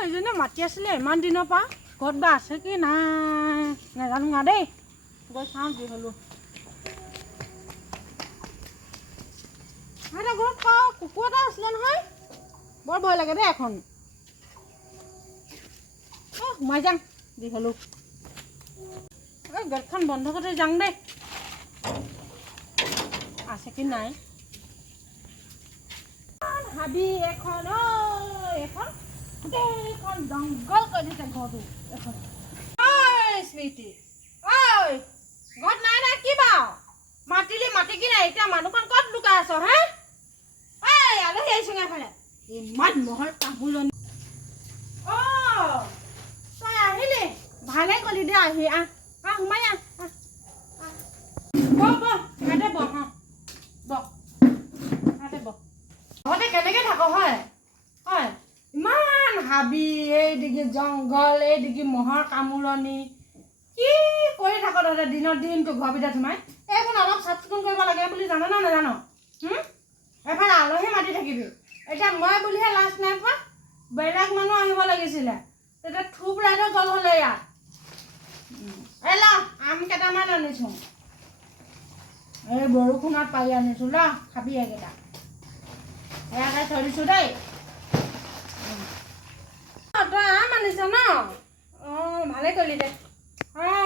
এইজনে মাতি আছিলে ইমান দিনৰ পৰা ঘৰত বা আছে কি নাই নাজানো না দেই গৈ চাওঁ কি হ'লো ঘৰত কুকুৰ এটা আছিলে নহয় বৰ ভয় লাগে দেই এখন সোমাই যাম যি হ'লো গেটখন বন্ধ কৰি যাওঁ দেই আছে কি নাই হাবি এখন এখন গোটেইখন জংঘল কৰি দিছে ঘৰটো এখন স্মৃতি ঘৰত নাই নাই কি বাৰু মাতি কি নাই এতিয়া মানুহখন ক'ত লুকাই আছ হে আলহী আহিছো এফালে ইমান মহৰ তামোলনি তই আহিলি ভালে কলি দে আহি সোমাই ঘৰতে কেনেকে থাক হয় হয় ইমান হাবি এইদিকে জংঘল এইদিকে মহৰ কামোৰণি কি কৰি থাক তহঁতে দিনৰ দিনটো ঘৰৰ ভিতৰত সোমাই এইবোৰ অলপ চাফ চিকুণ কৰিব লাগে বুলি জানো না নাজানো এফালে আলহী মাতি থাকিবি এতিয়া মই বুলিহে লাজ নাই পোৱা বেলেগ মানুহ আহিব লাগিছিলে তেতিয়া থুপ ৰাইডৰ জল হ'লে ইয়াত ল আম কেইটামান আনিছোঁ এই বৰষুণত পাৰি আনিছোঁ ল খাবি এইকেইটা এয়াকে থৈ দিছোঁ দেই তই আম আনিছ ন ভালে কৰিলি দে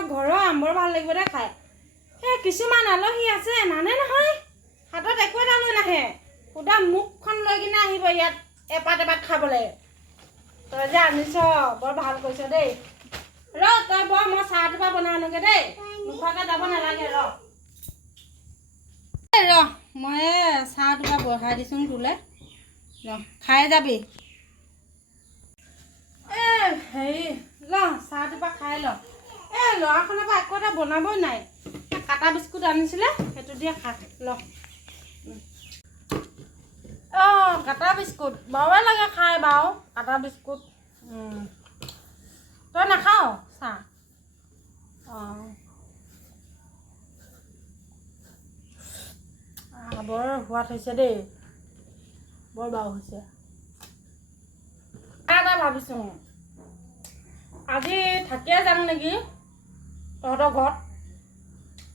ঘৰৰ আমবোৰ ভাল লাগিব দে খাই সেই কিছুমান আলহী আছে মানে নহয় হাতত একো এটা লৈ নাহে সুদা মুখখন লৈ কিনে আহিব ইয়াত এপাত খাবলৈ তই যে আনিছ বৰ ভাল কৰিছ দেই তই বৰ মই চাহ টোপা বনাই আনোগে দেই নোখোৱাকে যাব নালাগে মই চাহ টোপা বহাই দিছোঁ তোলে খাই যাবি হেৰি চাহ টোপা খাই ল ল'ৰাখনৰ পৰা একো এটা বনাবই নাই কাটা বিস্কুট আনিছিলে সেইটো দিয়ে খা ল কাটা বিস্কুট বাৰে লাগে খাই বাৰু কাটা বিস্কুট তই নাখাৱ চাহ বৰ সোৱাদ হৈছে দেই বৰ বাৰু হৈছে এটা ভাবিছোঁ আজি থাকিয়ে যাম নেকি তহঁতৰ ঘৰত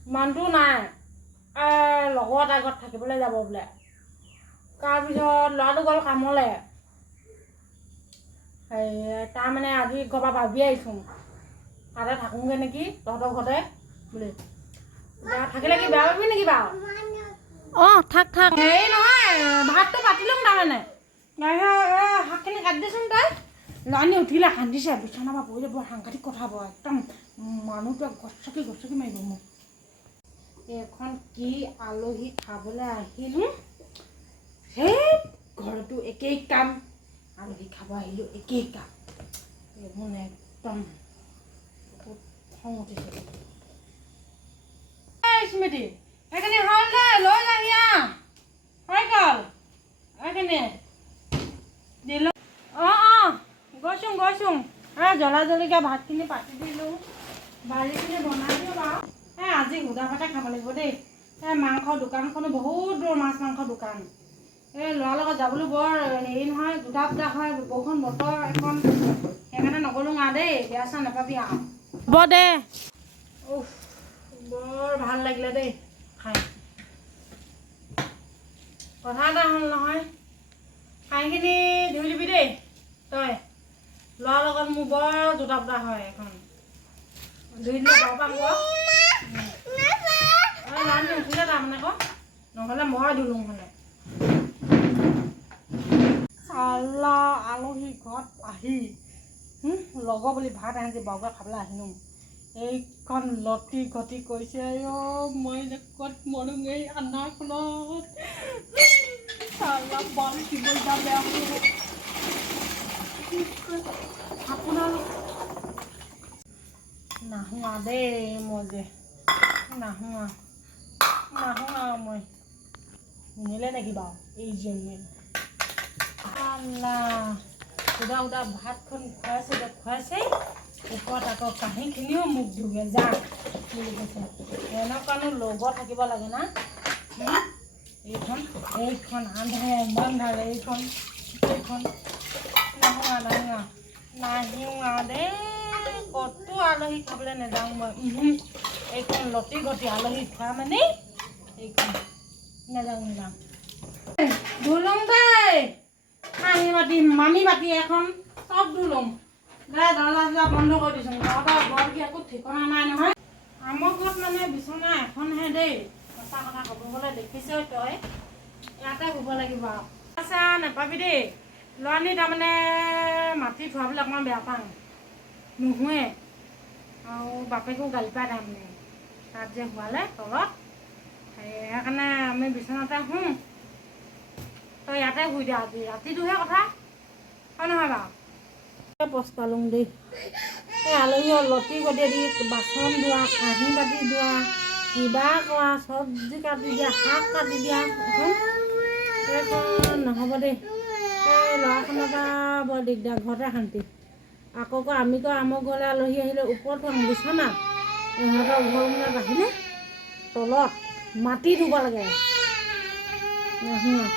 মানুহটো নাই লগৰ এটা ঘৰত থাকিবলৈ যাব বোলে তাৰপিছত ল'ৰাটো গ'ল কামলৈ তাৰমানে আজি ঘৰৰ পৰা ভাবি আহিছোঁ তাতে থাকোঁগৈ নেকি তহঁতৰ ঘৰতে বুলি থাকিলে কি বেয়া পাবি নেকি বাৰু থাক হেৰি নহয় ভাতটো পাতি ল'ম তাৰমানে শাকখিনি কাটি দেচোন তই ল'ৰানি উঠিলে কান্দিছে বিচনাৰ পৰা পৰিলে বৰ সাংঘাতিক কথা বৰ একদম মানুহটোৱে গছকি মাৰিব মোক এইখন কি আলহী খাবলৈ আহিলোঁ সেই ঘৰতো একেই কাম আলহী খাব আহিলোঁ একেই কাম এইবোৰ একদম বহুত খং উঠিছে স্মৃতি সেইখিনি হ'ল দে লৈ যাহি হৈ গ'ল এইখিনি দিলোঁ গৈছোঁ জ্বলা জলকীয়া ভাতখিনি পাতি দিলোঁ দালিখিনি বনাই দিওঁ বাৰু আজি সুদা ভাতে খাব লাগিব দেই মাংসৰ দোকানখনো বহুত দূৰ মাছ মাংসৰ দোকান ল'ৰাৰ লগত যাবলৈ বৰ হেৰি নহয় দুটা হয় বৰষুণ বতৰ এখন সেইকাৰণে নগ'লোঁ দেই বেয়া চেয়া নাপাবি হ'ব দে বৰ ভাল লাগিলে দেই খাই কথা এটা হ'ল নহয় কাঁহীখিনি ধুই দিবি দেই তই ল'ৰাৰ লগত মোৰ বৰ দুটা হয় এখন ধুই দিলে ঘৰৰ পৰা ল'ৰাটো উঠিলে তাৰমানে আকৌ নহ'লে মই ধুলোঁ হ'লে চালা আলহী ঘৰত আহি লগৰ বুলি ভাত আহি বাৰুকে খাবলৈ আহিলোঁ এইখন লটি ঘটি কৰিছে মই যে ক'ত মৰোগে আন্ধাৰখনত চালা বল কিবল বেয়া আপোনালোক নাহোঁ দেই মই যে নাহোঁ মই শুনিলে নেকি বাৰু এইজনীয়ে সুদা ভাতখন খুৱাইছে ওপৰত আকৌ কাঁহীখিনিও মোক ধুগে যা বুলি কৈছে এনেকুৱানো লগত থাকিব লাগে না এইখন আন্ধাৰ এইখন নাহোঁ আহিও আৰু দেই ক'তো আলহী খাবলৈ নাযাওঁ মই এইখন লতি গতি আলহী খোৱা মানে এইখন নাযাওঁ ধুলুং দেই কাঁহী বাতি মামি বাতি এখন চব ধুলুং দে দৰ্জা বন্ধ কৰি দিছোঁ তহঁতৰ ঘৰ কি একো ঠিকনা নাই নহয় আমাৰ ঘৰত মানে বিচনা এখনহে দেই সঁচা কথা ক'ব গ'লে দেখিছ তই ইয়াতে শুব লাগিব আৰু আছে নেপাবি দেই ল'ৰানি তাৰমানে মাটি থোৱাবলৈ অকণমান বেয়া পাওঁ নুশুৱে আৰু বাপেকো গালি পায় তাৰমানে তাত যে শুৱালে তলত সেইকাৰণে আমি বিচনাতে শুওঁ তই ইয়াতে শুই দিয়া আজি ৰাতিটোহে কথা হয় নহয় বাৰু পস্তালোং দেই এই আলহী লতি গতিয়ে দি বাচন ধোৱা কাঁহী বাতি ধোৱা কিবা কৰা চব্জি কাটি দিয়া শাক কাটি দিয়া সেইখন নহ'ব দেই এই ল'ৰাখনৰ পৰা বৰ দিগদাৰ ঘৰতে শান্তি আকৌ আমি আমাৰ ঘৰলৈ আলহী আহিলে ওপৰত শুৱাম বিচনাত ইহঁতৰ ঘৰ মানে আহিলে তলত মাটি ধুব লাগে নহয়